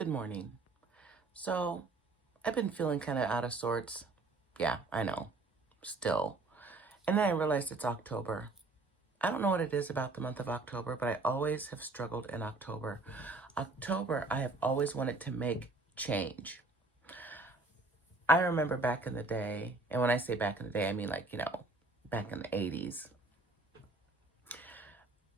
Good morning. So, I've been feeling kind of out of sorts. Yeah, I know. Still. And then I realized it's October. I don't know what it is about the month of October, but I always have struggled in October. October, I have always wanted to make change. I remember back in the day, and when I say back in the day, I mean back in the 80s.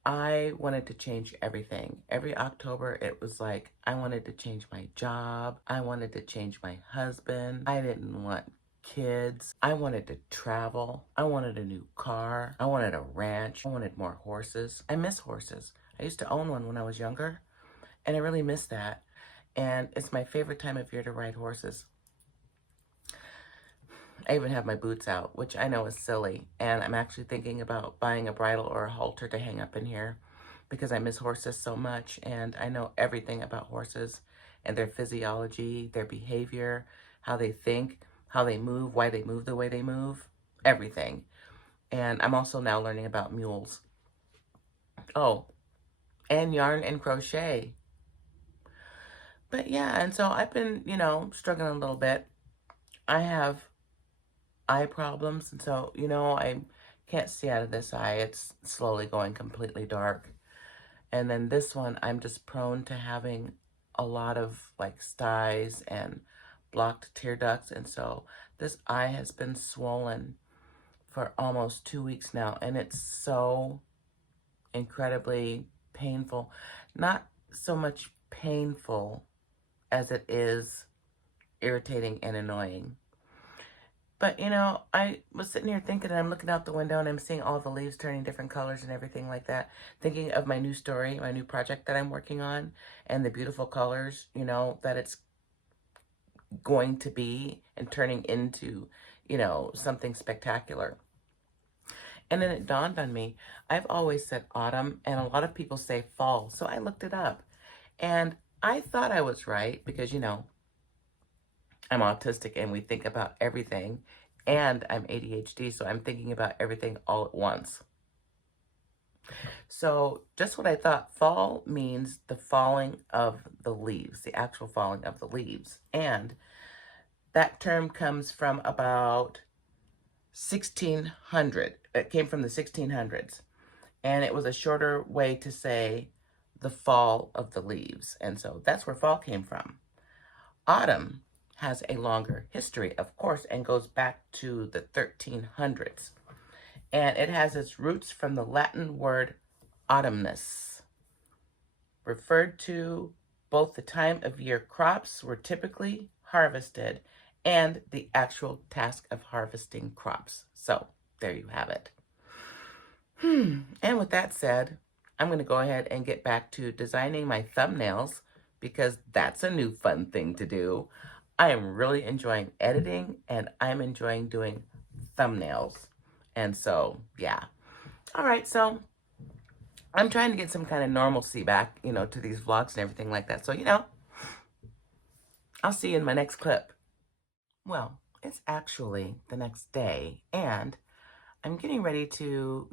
I wanted to change everything. Every October, it was like I wanted to change my job. I wanted to change my husband. I didn't want kids. I wanted to travel. I wanted a new car. I wanted a ranch. I wanted more horses. I miss horses. I used to own one when I was younger, and I really miss that. And it's my favorite time of year to ride horses. I even have my boots out, which I know is silly. And I'm actually thinking about buying a bridle or a halter to hang up in here because I miss horses so much. And I know everything about horses and their physiology, their behavior, how they think, how they move, why they move the way they move, everything. And I'm also now learning about mules. Oh, and yarn and crochet. But yeah, and so I've been, struggling a little bit. I have eye problems, and so I can't see out of this eye. It's slowly going completely dark. And then this one, I'm just prone to having a lot of like styes and blocked tear ducts, and so this eye has been swollen for almost 2 weeks now, and it's so incredibly painful. Not so much painful as it is irritating and annoying. But, I was sitting here thinking, and I'm looking out the window, and I'm seeing all the leaves turning different colors and everything like that, thinking of my new story, my new project that I'm working on, and the beautiful colors, that it's going to be and turning into, something spectacular. And then it dawned on me, I've always said autumn, and a lot of people say fall, so I looked it up. And I thought I was right because, I'm autistic and we think about everything, and I'm ADHD, so I'm thinking about everything all at once. So just what I thought, fall means the falling of the leaves, the actual falling of the leaves. And that term comes from about 1600. It came from the 1600s. And it was a shorter way to say the fall of the leaves. And so that's where fall came from. Autumn has a longer history, of course, and goes back to the 1300s. And it has its roots from the Latin word autumnus, referred to both the time of year crops were typically harvested and the actual task of harvesting crops. So there you have it. And with that said, I'm going to go ahead and get back to designing my thumbnails because that's a new fun thing to do. I am really enjoying editing, and I'm enjoying doing thumbnails. And so, yeah. All right, so I'm trying to get some kind of normalcy back, to these vlogs and everything like that. So, I'll see you in my next clip. Well, it's actually the next day, and I'm getting ready to,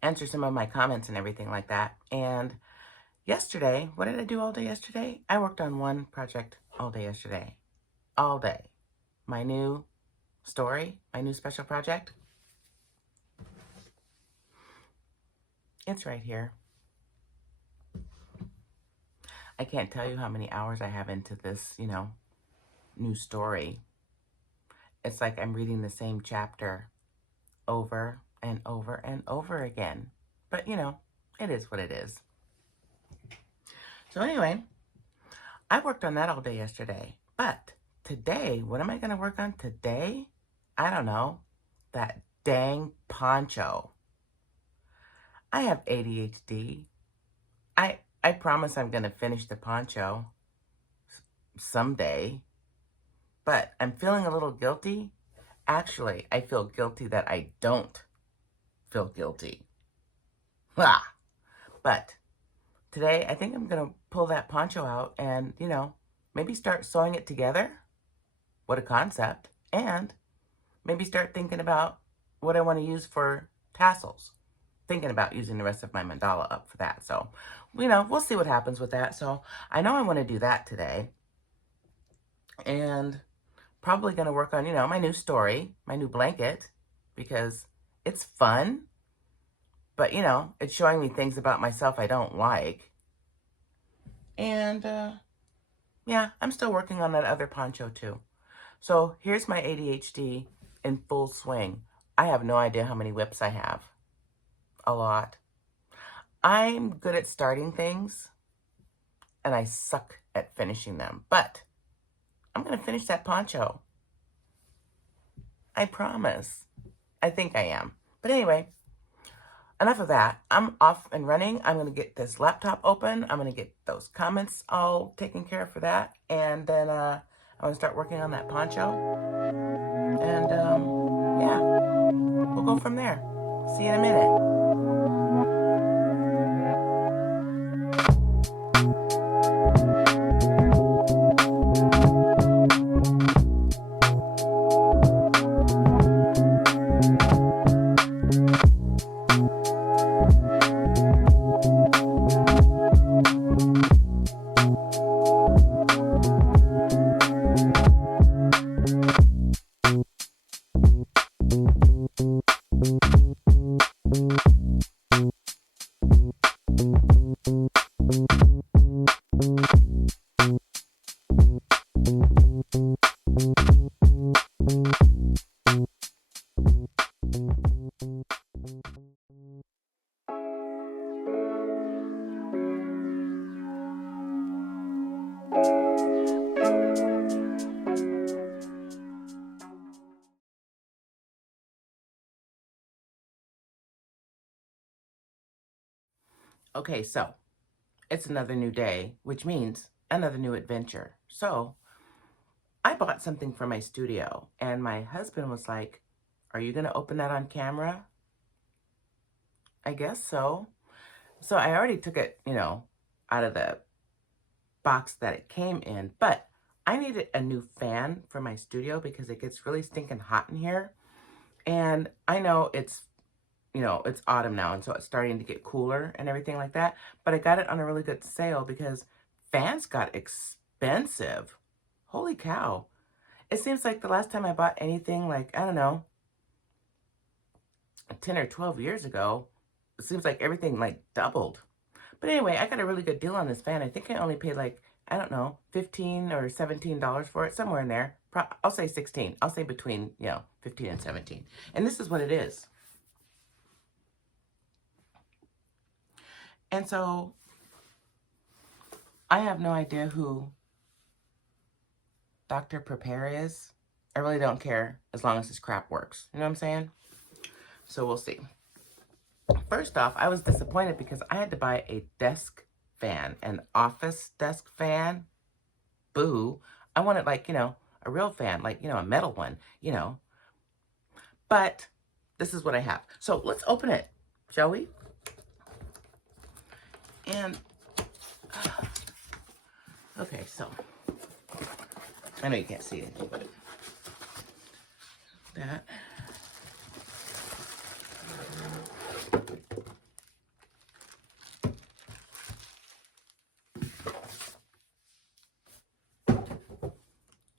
answer some of my comments and everything like that. And yesterday, what did I do all day yesterday? I worked on one project all day yesterday. All day. My new story, my new special project. It's right here. I can't tell you how many hours I have into this, new story. It's like I'm reading the same chapter over and over and over again. But, it is what it is. So anyway, I worked on that all day yesterday. But today, what am I going to work on today? I don't know. That dang poncho. I have ADHD. I promise I'm going to finish the poncho someday. But I'm feeling a little guilty. Actually, I feel guilty that I don't feel guilty. Ah! But today, I think I'm going to pull that poncho out and, maybe start sewing it together. What a concept. And maybe start thinking about what I want to use for tassels. thinking about using the rest of my mandala up for that. So, you know, we'll see what happens with that. So I know I want to do that today. And probably going to work on, you know, my new story, my new blanket, because it's fun. But, you know, it's showing me things about myself I don't like. And, yeah, I'm still working on that other poncho too. So here's my ADHD in full swing. I have no idea how many whips I have. A lot. I'm good at starting things, and I suck at finishing them. But I'm going to finish that poncho. I promise. I think I am. But anyway, enough of that. I'm off and running. I'm going to get this laptop open. I'm going to get those comments all taken care of for that. And then I'm going to start working on that poncho. And yeah, we'll go from there. See you in a minute. Okay, so it's another new day, which means another new adventure. So I bought something for my studio, and my husband was like, "Are you going to open that on camera?" I guess so. So I already took it, you know, out of the box that it came in, but I needed a new fan for my studio because it gets really stinking hot in here. And I know it's, you know, it's autumn now, and so it's starting to get cooler and everything like that. But I got it on a really good sale because fans got expensive. Holy cow. It seems like the last time I bought anything, like, I don't know, 10 or 12 years ago, it seems like everything like doubled. But anyway, I got a really good deal on this fan. I think I only paid like, I don't know, $15 or $17 for it, somewhere in there. I'll say 16. I'll say between, you know, 15 and 17. And this is what it is. And so I have no idea who Dr. Prepare is. I really don't care as long as this crap works. You know what I'm saying? So we'll see. First off, I was disappointed because I had to buy a desk fan, an office desk fan. Boo. I wanted, like, you know, a real fan, like, you know, a metal one, you know. But this is what I have. So let's open it, shall we? And, okay, so, I know you can't see anything, but that.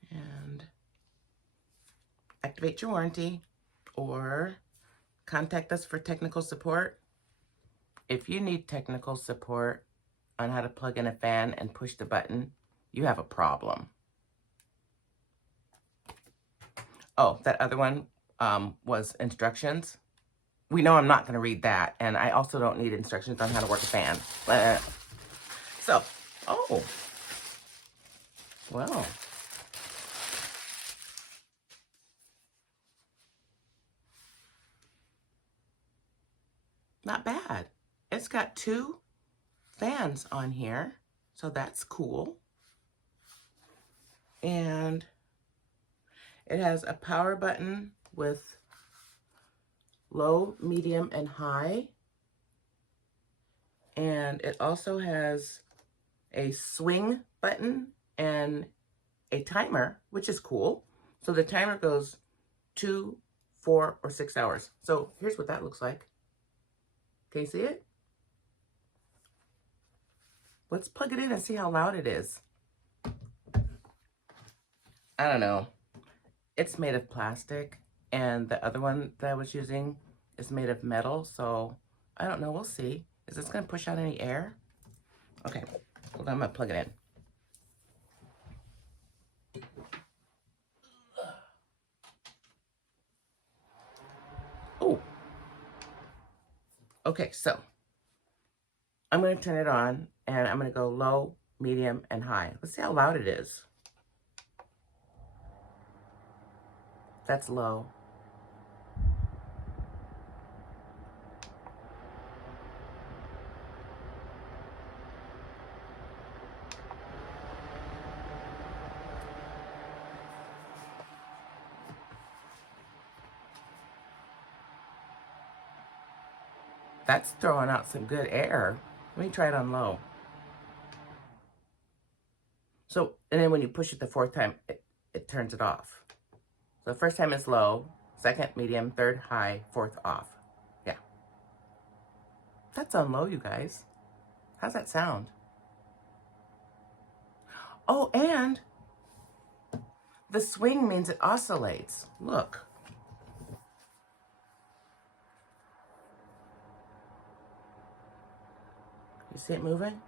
And activate your warranty or contact us for technical support. If you need technical support on how to plug in a fan and push the button, you have a problem. Oh, that other one was instructions. We know I'm not going to read that, and I also don't need instructions on how to work a fan. So, oh, well. Not bad. It's got 2 fans on here, so that's cool. And it has a power button with low, medium, and high. And it also has a swing button and a timer, which is cool. So the timer goes 2, 4, or 6 hours. So here's what that looks like. Can you see it? Let's plug it in and see how loud it is. I don't know. It's made of plastic, and the other one that I was using is made of metal, so I don't know. We'll see. Is this going to push out any air? Okay, hold on, I'm going to plug it in. Oh. Okay, so I'm going to turn it on, and I'm going to go low, medium, and high. Let's see how loud it is. That's low. That's throwing out some good air. Let me try it on low. So, and then when you push it the fourth time, it turns it off. So the first time is low, second medium, third high, fourth off. Yeah. That's on low, you guys. How's that sound? Oh, and the swing means it oscillates. Look. You see it moving?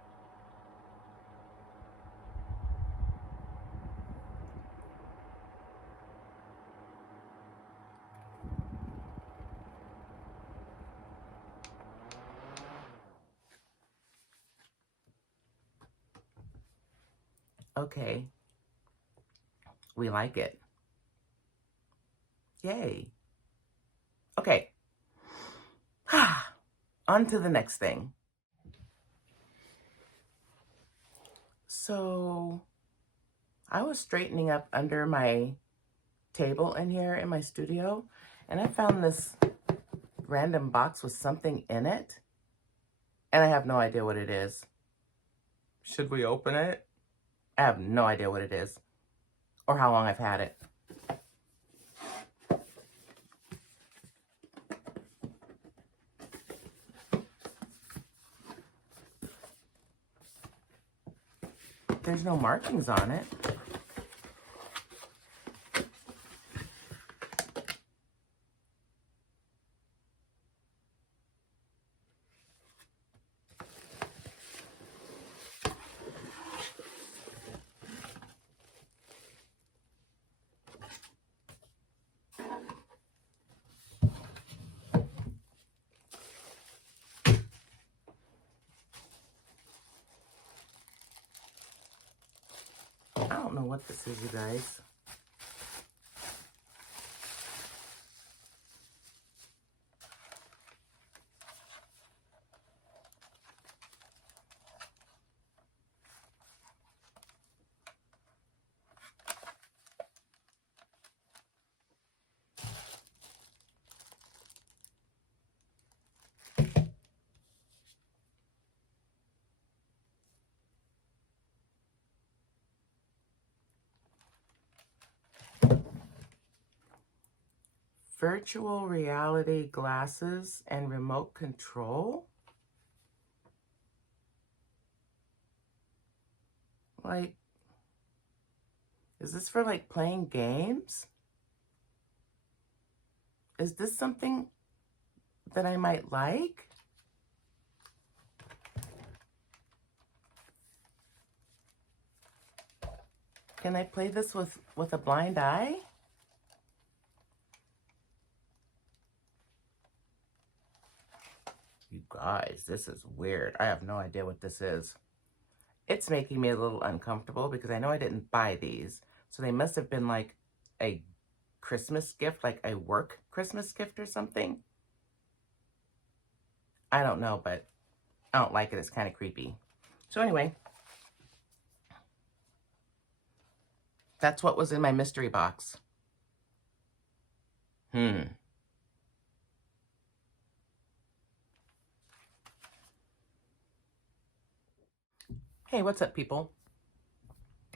Okay. We like it. Yay. Okay. On to the next thing. So I was straightening up under my table in here in my studio, and I found this random box with something in it, and I have no idea what it is. Should we open it? I have no idea what it is or how long I've had it. There's no markings on it. I don't know what this is, you guys. Virtual reality glasses and remote control? Like, is this for like playing games? Is this something that I might like? Can I play this with a blind eye? You guys, this is weird. I have no idea what this is. It's making me a little uncomfortable because I know I didn't buy these. So they must have been like a Christmas gift, like a work Christmas gift or something. I don't know, but I don't like it. It's kind of creepy. So anyway, that's what was in my mystery box. Hey, what's up, people?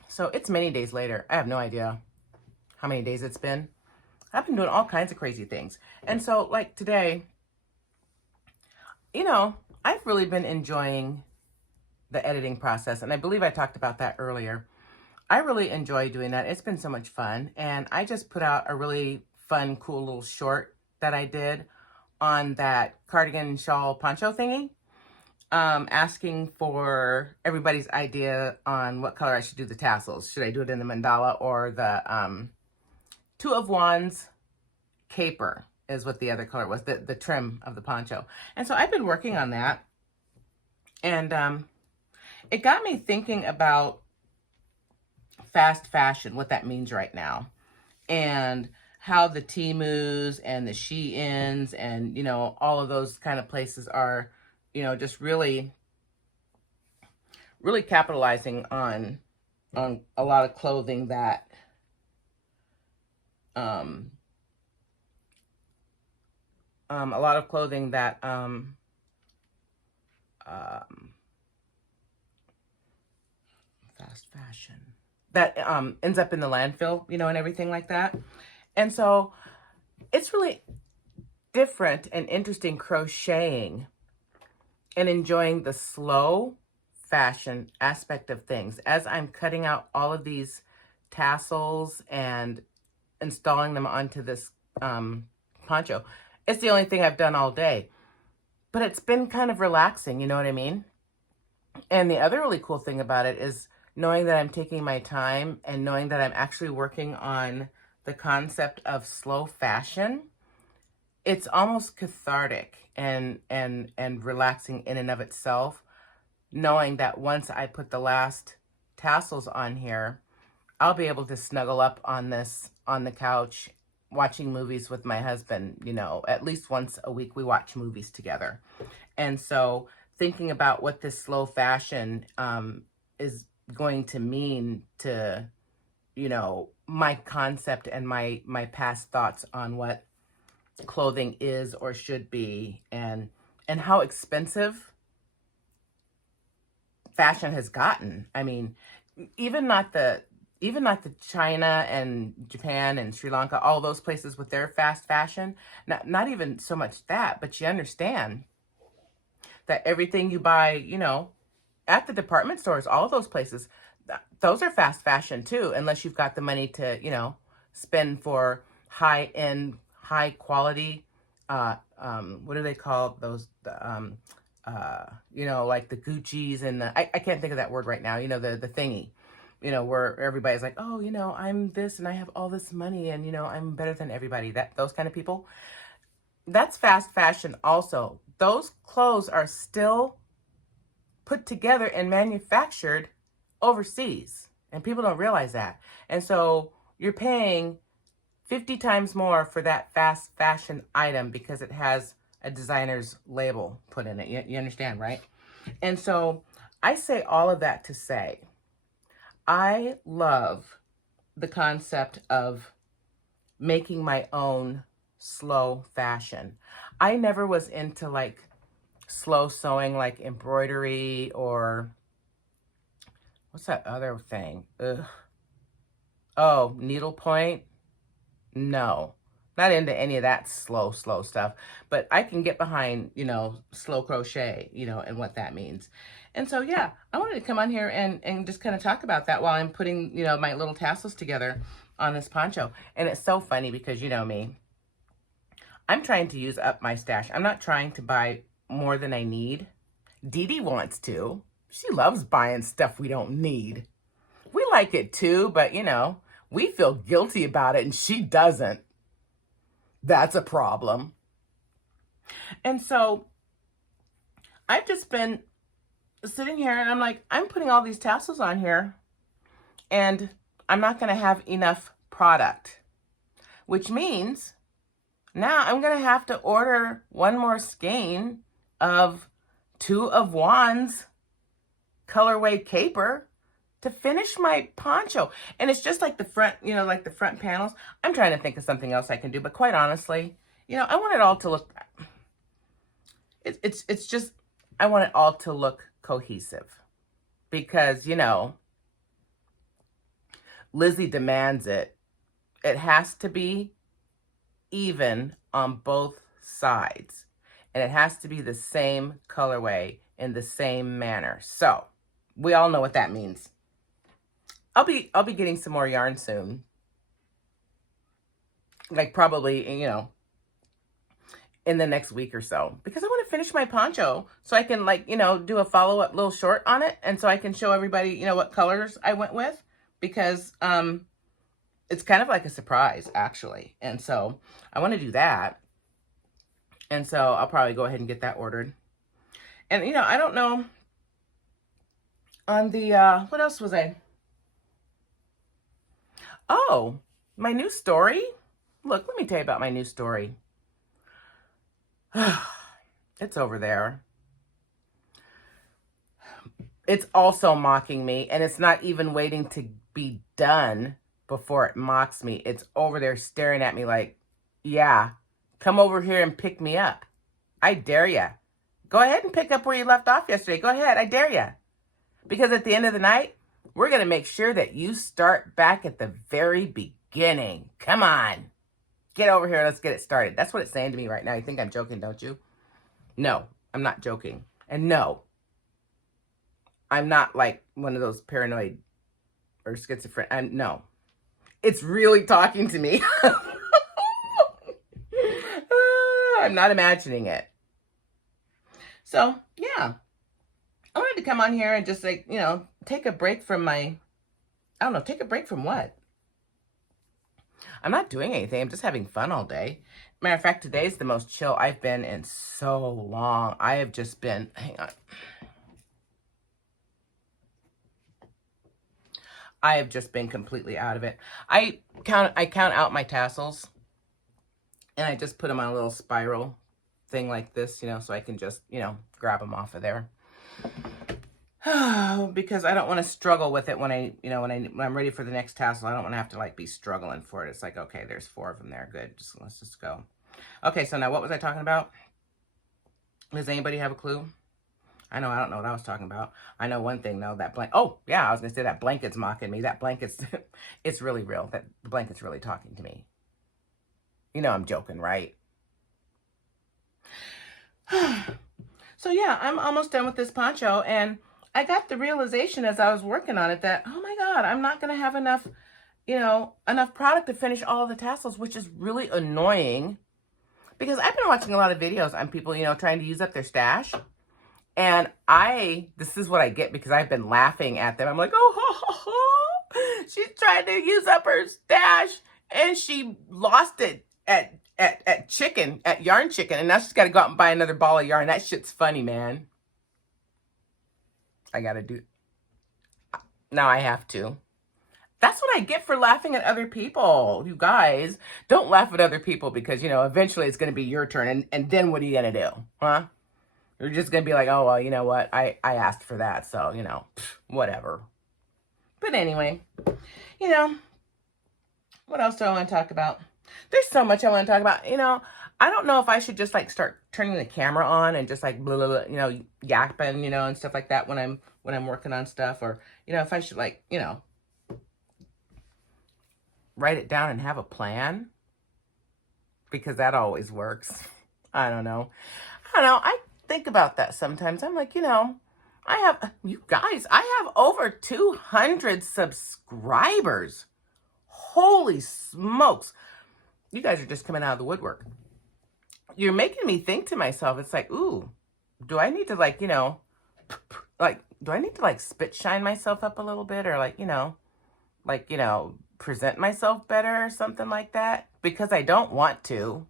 So it's many days later. I have no idea how many days it's been. I've been doing all kinds of crazy things. And so, like today, you know, I've really been enjoying the editing process, and I believe I talked about that earlier. I really enjoy doing that. It's been so much fun, and I just put out a really fun, cool little short that I did on that cardigan shawl poncho thingy, asking for everybody's idea on what color I should do the tassels. Should I do it in the mandala or the Two of Wands caper is what the other color was, the trim of the poncho. And so I've been working on that, and it got me thinking about fast fashion, what that means right now, and how the Temus and the Sheins and, all of those kind of places are, just really, really capitalizing on a lot of clothing that, a lot of clothing that, fast fashion, that ends up in the landfill, and everything like that. And so it's really different and interesting crocheting and enjoying the slow fashion aspect of things as I'm cutting out all of these tassels and installing them onto this poncho. It's the only thing I've done all day, but it's been kind of relaxing, you know what I mean? And the other really cool thing about it is knowing that I'm taking my time and knowing that I'm actually working on the concept of slow fashion. It's almost cathartic and relaxing in and of itself, knowing that once I put the last tassels on here, I'll be able to snuggle up on the couch watching movies with my husband. At least once a week we watch movies together. And so thinking about what this slow fashion is going to mean to, my concept and my past thoughts on what clothing is or should be, and how expensive fashion has gotten. I mean, even not the China and Japan and Sri Lanka, all those places with their fast fashion, not even so much that, but you understand that everything you buy, at the department stores, all those places, those are fast fashion too, unless you've got the money to, spend for high-end, high quality, what do they call those, like the Gucci's and I can't think of that word right now, the thingy, where everybody's like, oh, I'm this and I have all this money and, I'm better than everybody, those kind of people. That's fast fashion also. Those clothes are still put together and manufactured overseas, and people don't realize that. And so you're paying 50 times more for that fast fashion item because it has a designer's label put in it. You understand, right? And so I say all of that to say, I love the concept of making my own slow fashion. I never was into like slow sewing, like embroidery or what's that other thing? Ugh. Oh, needlepoint? No, not into any of that slow stuff. But I can get behind, slow crochet, and what that means. And so, yeah, I wanted to come on here and just kind of talk about that while I'm putting, my little tassels together on this poncho. And it's so funny because you know me. I'm trying to use up my stash. I'm not trying to buy more than I need. Dee Dee wants to. She loves buying stuff we don't need. We like it too, but we feel guilty about it and she doesn't. That's a problem. And so I've just been sitting here and I'm like, I'm putting all these tassels on here and I'm not going to have enough product, which means now I'm going to have to order one more skein of Two of Wands colorway caper to finish my poncho. And it's just like the front, like the front panels. I'm trying to think of something else I can do, but quite honestly, I want it all to look, it's just, I want it all to look cohesive because, Lizzie demands it. It has to be even on both sides. and it has to be the same colorway in the same manner. So we all know what that means. I'll be getting some more yarn soon. Like probably, you know, in the next week or so, because I want to finish my poncho so I can, like, you know, do a follow-up little short on it, and so I can show everybody, you know, what colors I went with, because it's kind of like a surprise, actually. And so I want to do that. And so I'll probably go ahead and get that ordered. And, you know, I don't know on the, what else was I? Oh, my new story. Look, let me tell you about my new story. It's over there. It's also mocking me, and it's not even waiting to be done before it mocks me. It's over there staring at me like, yeah, come over here and pick me up. I dare ya. Go ahead and pick up where you left off yesterday. Go ahead. I dare ya. Because at the end of the night, we're going to make sure that you start back at the very beginning. Come on. Get over here. Let's get it started. That's what it's saying to me right now. You think I'm joking, don't you? No, I'm not joking. And no, I'm not like one of those paranoid or schizophrenic. No, it's really talking to me. I'm not imagining it. So, yeah. I wanted to come on here and just, like, you know, take a break from my, I don't know, take a break from what? I'm not doing anything. I'm just having fun all day. Matter of fact, today's the most chill I've been in so long. I have just been, hang on. I have just been completely out of it. I count out my tassels, and I just put them on a little spiral thing like this, you know, so I can just, you know, grab them off of there. Because I don't want to struggle with it when I'm ready for the next tassel. I don't want to have to, like, be struggling for it. It's like, okay, there's 4 of them there. Good. Let's just go. Okay, so now what was I talking about? Does anybody have a clue? I don't know what I was talking about. I know one thing, though, that oh, yeah, I was going to say that blanket's mocking me. That blanket's, it's really real. The blanket's really talking to me. You know I'm joking, right? So, yeah, I'm almost done with this poncho, and I got the realization as I was working on it that, oh my God, I'm not going to have enough, you know, enough product to finish all the tassels, which is really annoying, because I've been watching a lot of videos on people, you know, trying to use up their stash. And this is what I get because I've been laughing at them. I'm like, oh, ho, ho, ho. She's trying to use up her stash and she lost it at yarn chicken. And now she's got to go out and buy another ball of yarn. That shit's funny, man. I got to do. Now I have to. That's what I get for laughing at other people. You guys, don't laugh at other people because, you know, eventually it's going to be your turn. And then what are you going to do? Huh? You're just going to be like, oh, well, you know what? I asked for that. So, you know, whatever. But anyway, you know, what else do I want to talk about? There's so much I want to talk about. You know, I don't know if I should just, like, start turning the camera on and just, like, blah, blah, blah, you know, yapping, you know, and stuff like that when I'm working on stuff. Or, you know, if I should, like, you know, write it down and have a plan. Because that always works. I don't know. I think about that sometimes. I'm like, you know, I have over 200 subscribers. Holy smokes. You guys are just coming out of the woodwork. You're making me think to myself, it's like, ooh, do I need to, like, you know, like, do I need to, like, spit shine myself up a little bit, or, like, you know, present myself better or something like that? Because I don't want to.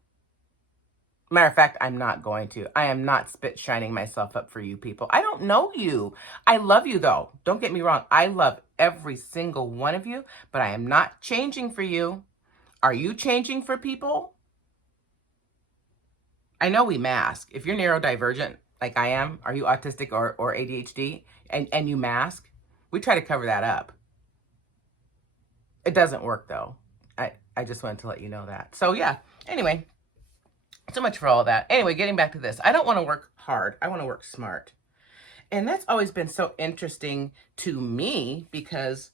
Matter of fact, I'm not going to. I am not spit shining myself up for you people. I don't know you. I love you, though. Don't get me wrong. I love every single one of you, but I am not changing for you. Are you changing for people? I know we mask. If you're neurodivergent, like I am, are you autistic or ADHD, and you mask, we try to cover that up. It doesn't work, though. I just wanted to let you know that. So, yeah. Anyway. So much for all that. Anyway, getting back to this. I don't want to work hard. I want to work smart. And that's always been so interesting to me because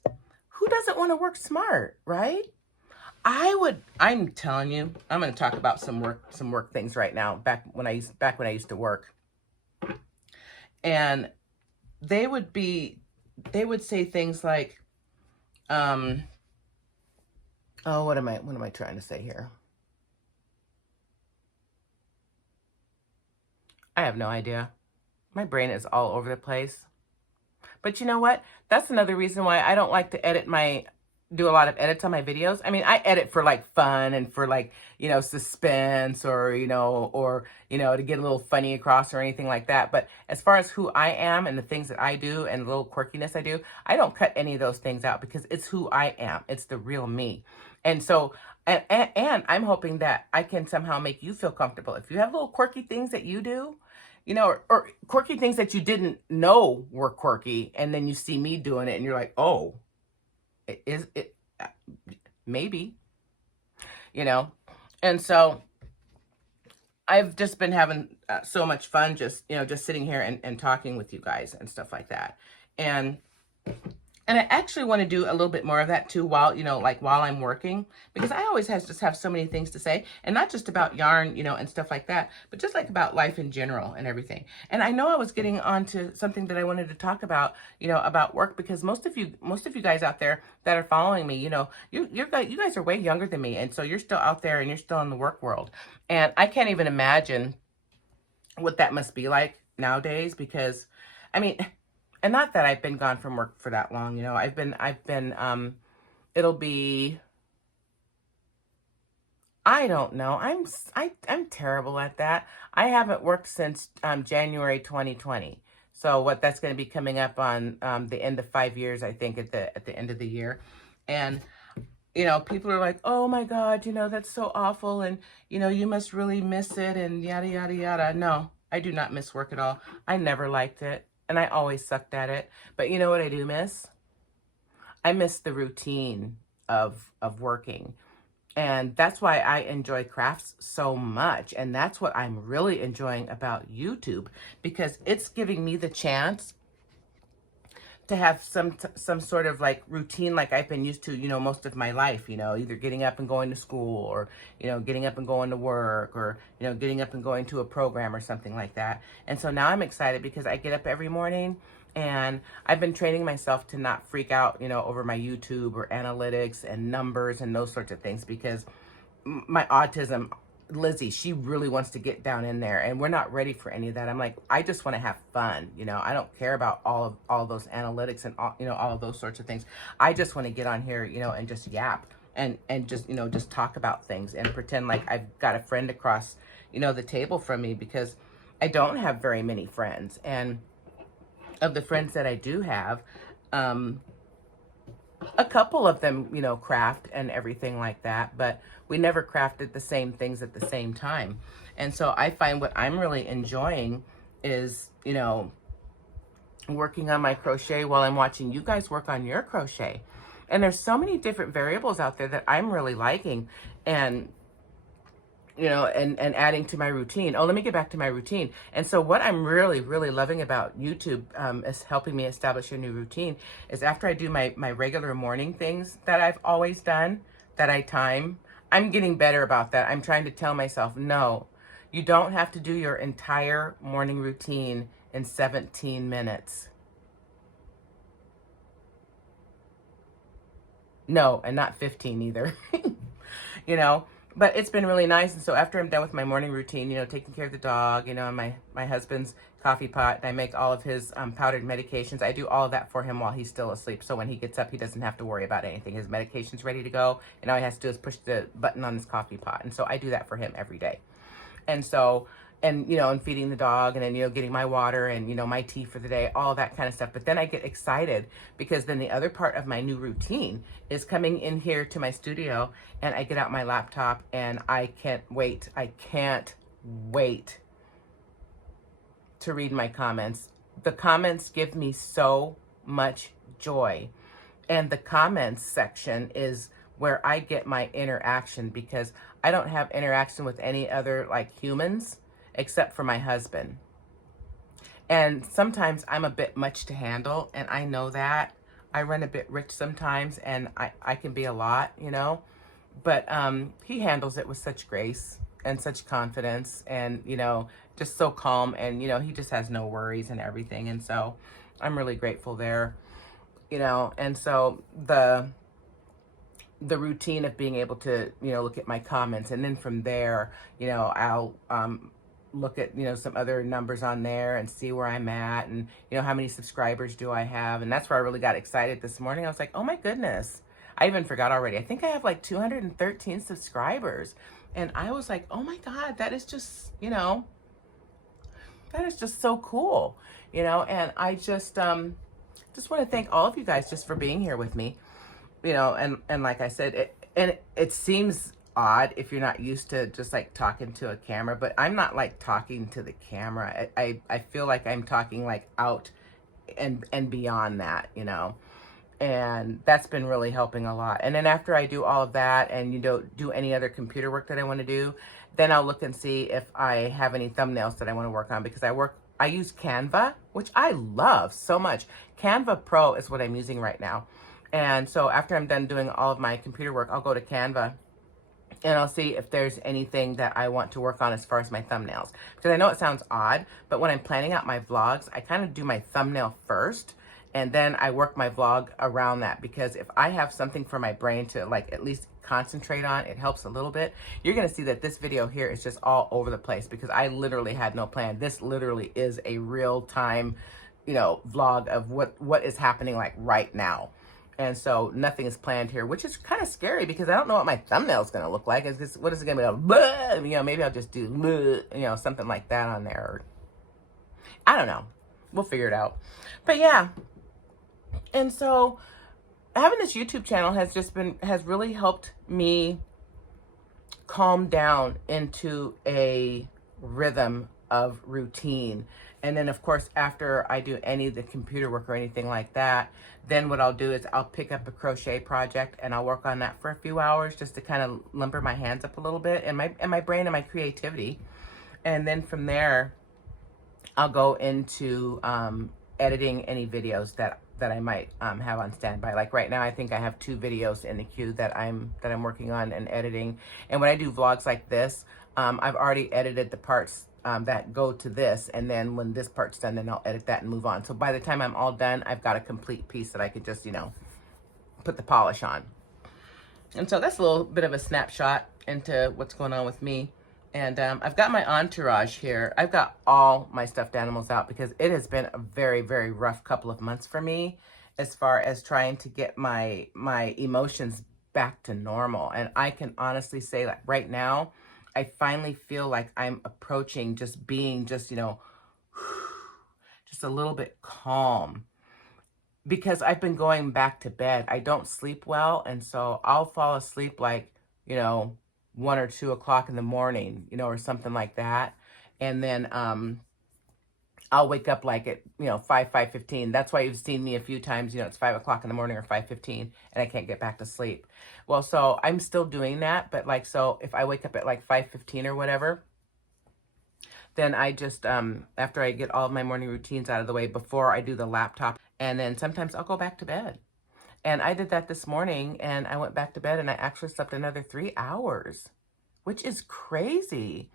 who doesn't want to work smart, right? I'm telling you, I'm going to talk about some work things right now, back when I used to work. And they would be, they would say things like, um, oh, what am I trying to say here? I have no idea. My brain is all over the place. But you know what? That's another reason why I don't like to do a lot of edits on my videos. I mean, I edit for like fun and for like, suspense or, to get a little funny across or anything like that. But as far as who I am and the things that I do and the little quirkiness I do, I don't cut any of those things out because it's who I am. It's the real me. And so, and I'm hoping that I can somehow make you feel comfortable. If you have little quirky things that you do, or quirky things that you didn't know were quirky, and then you see me doing it, and you're like, oh, it maybe, you know, and so I've just been having so much fun, just sitting here and talking with you guys and stuff like that, and I actually want to do a little bit more of that too while I'm working, because I always just have so many things to say, and not just about yarn, and stuff like that, but just like about life in general and everything. And I know I was getting onto something that I wanted to talk about, about work, because most of you guys out there that are following me, you guys are way younger than me, and so you're still out there and you're still in the work world. And I can't even imagine what that must be like nowadays, because I mean, and not that I've been gone from work for that long, it'll be, I don't know. I'm terrible at that. I haven't worked since January 2020. So that's going to be coming up on the end of 5 years, I think, at the end of the year. And people are like, oh my God, that's so awful. And, you must really miss it and yada, yada, yada. No, I do not miss work at all. I never liked it. And I always sucked at it. But you know what I do miss? I miss the routine of working. And that's why I enjoy crafts so much. And that's what I'm really enjoying about YouTube, because it's giving me the chance to have some sort of like routine like I've been used to, most of my life, either getting up and going to school, or, getting up and going to work, or, getting up and going to a program or something like that. And so now I'm excited because I get up every morning, and I've been training myself to not freak out, over my YouTube or analytics and numbers and those sorts of thof things, because my autism, Lizzie, she really wants to get down in there, and we're not ready for any of that. I'm like, I just want to have fun. I don't care about all of those analytics and all of those sorts of things. I just want to get on here, and just yap and just, just talk about things and pretend like I've got a friend across, the table from me, because I don't have very many friends. And of the friends that I do have, a couple of them, craft and everything like that, but we never crafted the same things at the same time. And so I find what I'm really enjoying is, working on my crochet while I'm watching you guys work on your crochet. And there's so many different variables out there that I'm really liking, and and adding to my routine. Oh, let me get back to my routine. And so what I'm really, really loving about YouTube, is helping me establish a new routine, is after I do my regular morning things that I've always done, that I time, I'm getting better about that. I'm trying to tell myself, no, you don't have to do your entire morning routine in 17 minutes. No, and not 15 either. you know, but it's been really nice. And so after I'm done with my morning routine, taking care of the dog, and my husband's coffee pot, and I make all of his powdered medications. I do all of that for him while he's still asleep. So when he gets up, he doesn't have to worry about anything. His medication's ready to go, and all he has to do is push the button on his coffee pot. And so I do that for him every day. And so, and feeding the dog, and then, getting my water and, my tea for the day, all that kind of stuff. But then I get excited, because then the other part of my new routine is coming in here to my studio, and I get out my laptop, and I can't wait. I can't wait to read my comments. The comments give me so much joy. And the comments section is where I get my interaction, because I don't have interaction with any other like humans except for my husband. And sometimes I'm a bit much to handle, and I know that. I run a bit rich sometimes, and I can be a lot, But he handles it with such grace and such confidence, and just so calm, and he just has no worries and everything. And so I'm really grateful there. And so the routine of being able to look at my comments, and then from there I'll look at some other numbers on there and see where I'm at, and how many subscribers do I have. And that's where I really got excited this morning. I was like, oh my goodness, I even forgot already. I think I have like 213 subscribers. And I was like, oh my God, that is just that is just so cool. And I just want to thank all of you guys just for being here with me. And like I said, it seems odd if you're not used to just like talking to a camera, but I'm not like talking to the camera. I feel like I'm talking like out and beyond that, and that's been really helping a lot. And then after I do all of that, and do any other computer work that I want to do, then I'll look and see if I have any thumbnails that I want to work on, because I use Canva, which I love so much. Canva Pro is what I'm using right now. And so after I'm done doing all of my computer work, I'll go to Canva and I'll see if there's anything that I want to work on as far as my thumbnails. Because I know it sounds odd, but when I'm planning out my vlogs, I kind of do my thumbnail first, and then I work my vlog around that. Because if I have something for my brain to like at least concentrate on, it helps a little bit. You're going to see that this video here is just all over the place because I literally had no plan. This literally is a real-time, vlog of what is happening like right now. And so nothing is planned here, which is kind of scary because I don't know what my thumbnail is going to look like. What is it going to be like? Maybe I'll just do, something like that on there. I don't know. We'll figure it out. But yeah. And so having this YouTube channel has really helped me calm down into a rhythm of routine. And then, of course, after I do any of the computer work or anything like that, then what I'll do is I'll pick up a crochet project and I'll work on that for a few hours just to kind of limber my hands up a little bit and my brain and my creativity. And then from there, I'll go into editing any videos that I might have on standby. Like right now, I think I have 2 videos in the queue that I'm working on and editing. And when I do vlogs like this, I've already edited the parts that go to this, and then when this part's done, then I'll edit that and move on. So by the time I'm all done, I've got a complete piece that I could just, put the polish on. And so that's a little bit of a snapshot into what's going on with me. And I've got my entourage here. I've got all my stuffed animals out because it has been a very, very rough couple of months for me as far as trying to get my emotions back to normal. And I can honestly say that right now, I finally feel like I'm approaching just being just a little bit calm, because I've been going back to bed. I don't sleep well. And so I'll fall asleep like, 1 or 2 o'clock in the morning, or something like that. And then, I'll wake up like at, 5:15. That's why you've seen me a few times, it's 5 o'clock in the morning or 5:15 and I can't get back to sleep. Well, so I'm still doing that. But like, so if I wake up at like 5:15 or whatever, then I just, after I get all of my morning routines out of the way before I do the laptop, and then sometimes I'll go back to bed. And I did that this morning, and I went back to bed and I actually slept another 3 hours, which is crazy.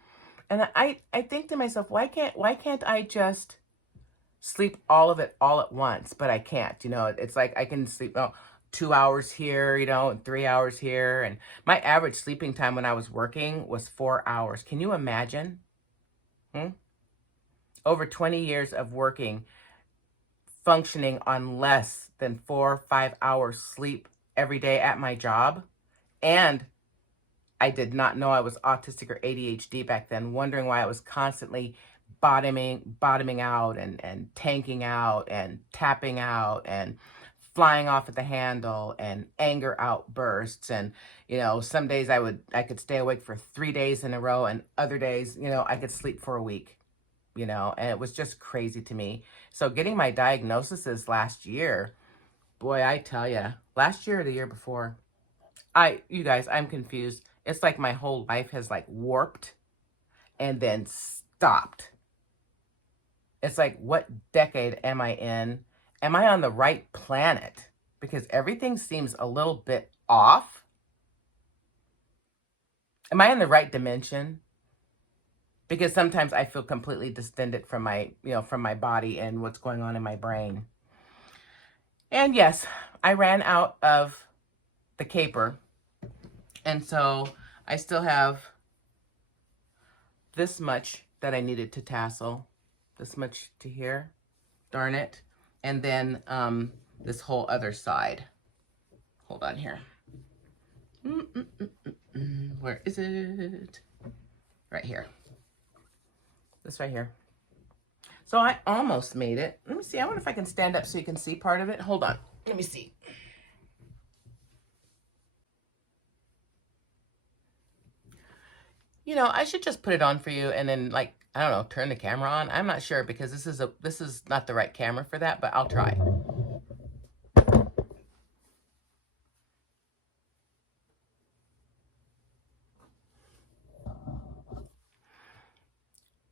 And I think to myself, why can't I just sleep all of it all at once? But I can't, it's like I can sleep 2 hours here, and 3 hours here. And my average sleeping time when I was working was 4 hours. Can you imagine? Over 20 years of working, functioning on less than 4 or 5 hours sleep every day at my job. And I did not know I was autistic or ADHD back then, wondering why I was constantly bottoming out and tanking out and tapping out and flying off at the handle and anger outbursts. And, some days I could stay awake for 3 days in a row, and other days, I could sleep for a week, and it was just crazy to me. So getting my diagnoses last year, boy, I tell you, last year or the year before, you guys, I'm confused. It's like my whole life has like warped and then stopped. It's like, what decade am I in? Am I on the right planet? Because everything seems a little bit off. Am I in the right dimension? Because sometimes I feel completely distended from my, from my body and what's going on in my brain. And yes, I ran out of the caper. And so I still have this much that I needed to tassel. This much to here. Darn it. And then this whole other side. Hold on here. Where is it? Right here. This right here. So I almost made it. Let me see. I wonder if I can stand up so you can see part of it. Hold on. Let me see. I should just put it on for you and then, like, I don't know, turn the camera on. I'm not sure because this is not the right camera for that, but I'll try.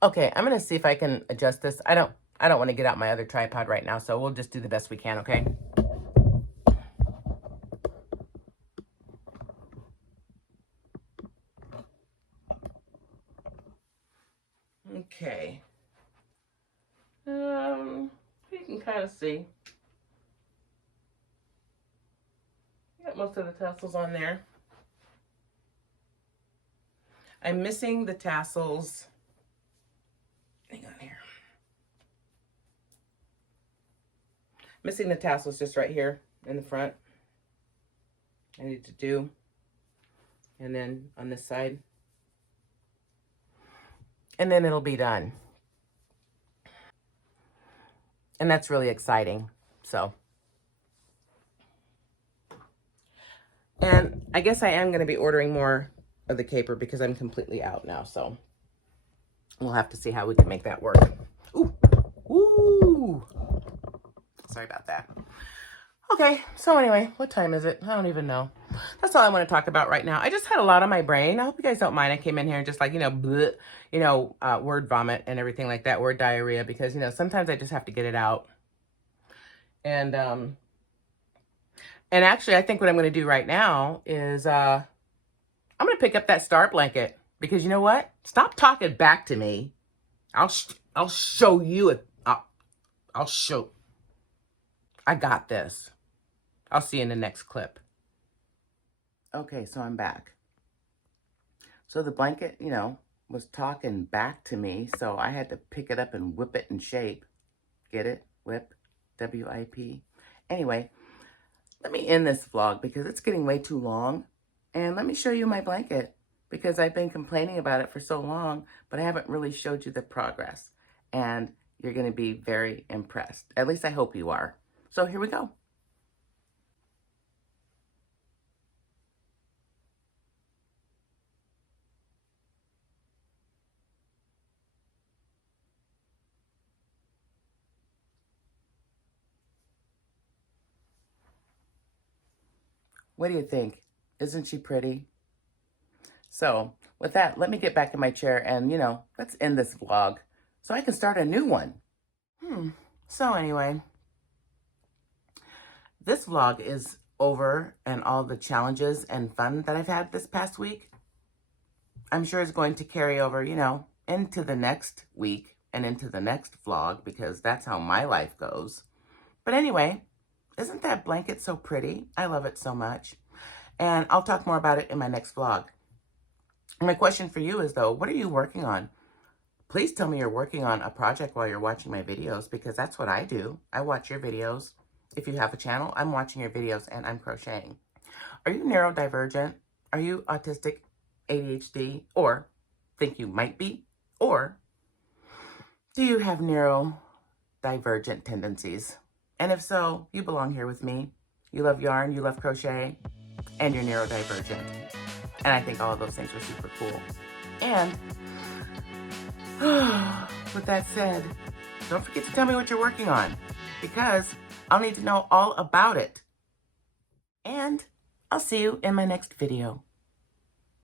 Okay, I'm gonna see if I can adjust this. I don't want to get out my other tripod right now, so we'll just do the best we can, okay? Okay. You can kind of see. Got most of the tassels on there. I'm missing the tassels. Hang on here. Missing the tassels just right here in the front. I need to do. And then on this side. And then it'll be done. And that's really exciting. So. And I guess I am going to be ordering more of the caper because I'm completely out now. So we'll have to see how we can make that work. Ooh. Ooh. Sorry about that. Okay, so anyway, what time is it? I don't even know. That's all I want to talk about right now. I just had a lot on my brain. I hope you guys don't mind. I came in here and just like, bleh, word vomit and everything like that, word diarrhea, because, sometimes I just have to get it out. And actually, I think what I'm going to do right now is I'm going to pick up that star blanket because you know what? Stop talking back to me. I'll show you it. I'll show. I got this. I'll see you in the next clip. Okay, so I'm back. So the blanket, was talking back to me, so I had to pick it up and whip it in shape. Get it? Whip. W-I-P. Anyway, let me end this vlog because it's getting way too long. And let me show you my blanket because I've been complaining about it for so long, but I haven't really showed you the progress. And you're going to be very impressed. At least I hope you are. So here we go. What do you think? Isn't she pretty? So with that, let me get back in my chair and, let's end this vlog so I can start a new one. So anyway, this vlog is over and all the challenges and fun that I've had this past week, I'm sure is going to carry over, into the next week and into the next vlog because that's how my life goes. But anyway, isn't that blanket so pretty? I love it so much. And I'll talk more about it in my next vlog. My question for you is, though, what are you working on? Please tell me you're working on a project while you're watching my videos because that's what I do. I watch your videos. If you have a channel, I'm watching your videos and I'm crocheting. Are you neurodivergent? Are you autistic, ADHD, or think you might be? Or do you have neurodivergent tendencies? And if so, you belong here with me. You love yarn, you love crochet, and you're neurodivergent. And I think all of those things are super cool. And with that said, don't forget to tell me what you're working on because I'll need to know all about it. And I'll see you in my next video.